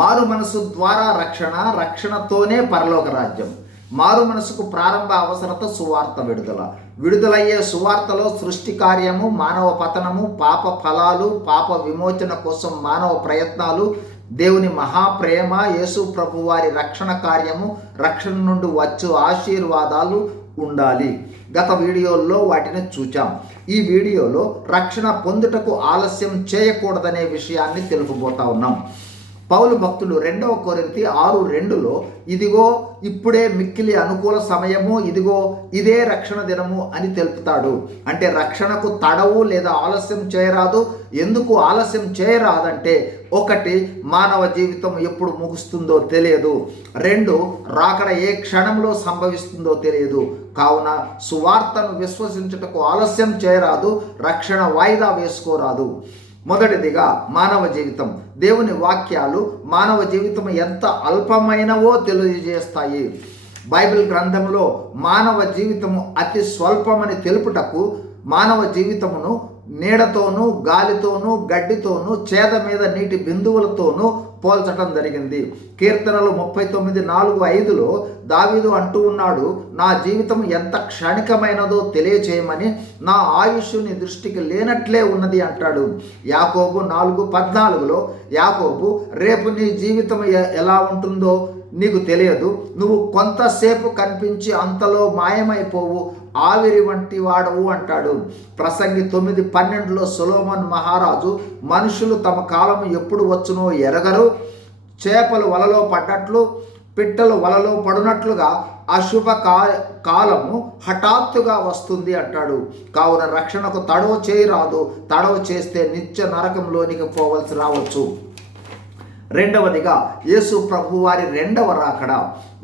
మారు మనసు ద్వారా రక్షణ రక్షణతోనే పరలోక రాజ్యం. మారు మనసుకు ప్రారంభ అవసరత సువార్త విడుదల. విడుదలయ్యే సువార్తలో సృష్టి కార్యము మానవ పతనము పాప ఫలాలు పాప విమోచన కోసం మానవ ప్రయత్నాలు దేవుని మహాప్రేమ యేసు ప్రభు వారి రక్షణ కార్యము రక్షణ నుండి వచ్చు ఆశీర్వాదాలు ఉండాలి. గత వీడియోల్లో వాటిని చూచాం. ఈ వీడియోలో రక్షణ పొందుటకు ఆలస్యం చేయకూడదనే విషయాన్ని తెలుపుబోతా ఉన్నాం. పౌలు భక్తులు రెండవ కొరింతి ఆరు రెండులో ఇదిగో ఇప్పుడే మిక్కిలి అనుకూల సమయము ఇదిగో ఇదే రక్షణ దినము అని తెలుపుతాడు. అంటే రక్షణకు తడవు లేదా ఆలస్యం చేయరాదు. ఎందుకు ఆలస్యం చేయరాదంటే ఒకటి మానవ జీవితం ఎప్పుడు ముగుస్తుందో తెలియదు. రెండు రాకడ ఏ క్షణంలో సంభవిస్తుందో తెలియదు. కావున సువార్తను విశ్వసించుటకు ఆలస్యం చేయరాదు రక్షణ వాయిదా వేసుకోరాదు. మొదటిదిగా మానవ జీవితం. దేవుని వాక్యాలు మానవ జీవితం ఎంత అల్పమైనవో తెలియజేస్తాయి. బైబిల్ గ్రంథంలో మానవ జీవితము అతి స్వల్పమని తెలుపుటకు మానవ జీవితమును నీడతోనూ గాలితోనూ గడ్డితోనూ చేద మీద నీటి బిందువులతోనూ పోల్చటం జరిగింది. కీర్తనలు ముప్పై తొమ్మిది నాలుగు ఐదులో దావీదు అంటూ ఉన్నాడు నా జీవితం ఎంత క్షణికమైనదో తెలియచేయమని నా ఆయుష్ నీ దృష్టికి లేనట్లే ఉన్నది అంటాడు. యాకోబు నాలుగు పద్నాలుగులో యాకోబు రేపు నీ జీవితం ఎ- ఎలా ఉంటుందో నీకు తెలియదు. నువ్వు కొంతసేపు కనిపించి అంతలో మాయమైపోవు. ఆవిరి వంటి వాడవు అంటాడు. ప్రసంగి తొమ్మిది పన్నెండులో సులోమన్ మహారాజు మనుషులు తమ కాలం ఎప్పుడు వచ్చునో ఎరగరు. చేపలు వలలో పడ్డట్లు పిట్టలు వలలో పడినట్లుగా అశుభ కా కాలము హఠాత్తుగా వస్తుంది అంటాడు. కావున రక్షణకు తడవ చేయరాదు తడవ చేస్తే నిత్య నరకంలోనికి పోవలసి రావచ్చు. రెండవదిగా యేసు ప్రభువారి రెండవ రాకడ.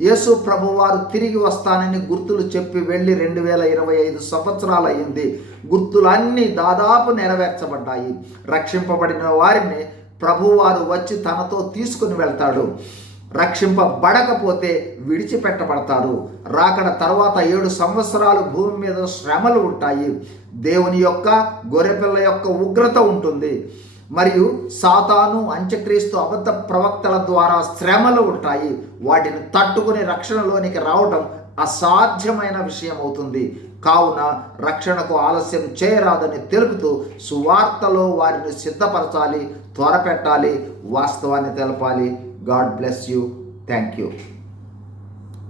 యేసు ప్రభువారు తిరిగి వస్తానని గుర్తులు చెప్పి వెళ్ళి రెండు వేల ఇరవై ఐదు సంవత్సరాలు అయింది గుర్తులన్నీ దాదాపు నెరవేర్చబడ్డాయి. రక్షింపబడిన వారిని ప్రభువారు వచ్చి తనతో తీసుకుని వెళ్తాడు. రక్షింపబడకపోతే విడిచిపెట్టబడతారు. రాకడ తర్వాత ఏడు సంవత్సరాలు భూమి మీద శ్రమలు ఉంటాయి. దేవుని యొక్క గొర్రెపిల్ల యొక్క ఉగ్రత ఉంటుంది. మరియు సాతాను అంత్యక్రీస్తు అబద్ధ ప్రవక్తల ద్వారా శ్రమలు ఉంటాయి. వాటిని తట్టుకుని రక్షణలోనికి రావడం అసాధ్యమైన విషయం అవుతుంది. కావున రక్షణకు ఆలస్యం చేయరాదని తెలుపుతూ సువార్తలో వారిని సిద్ధపరచాలి త్వరపెట్టాలి వాస్తవాన్ని తెలపాలి. God bless you. Thank you